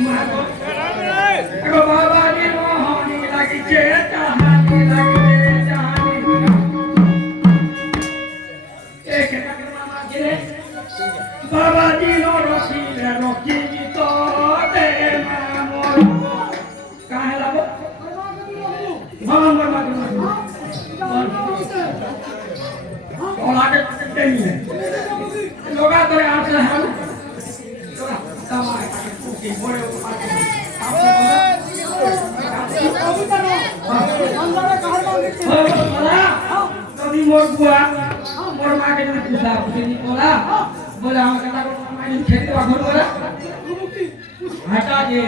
এগো বাবাজি মোহনী লাগিছে জাহানি লাগিছে জাহানি এক এক মামা গিরে বাবাজি রসিলে রকিত দে মামর কাহে লাবো ভগবান মামা ওলাকে দেইলে লোগা ধরে আসলে হ্যাঁ লোগা তামাই কি বড় তুমি মোর বুয়া মোর মাকে যদি পুষা পুষি বলা বলে আমার কথা মাইনি খেতে বাঘর বলা হাঁটা যে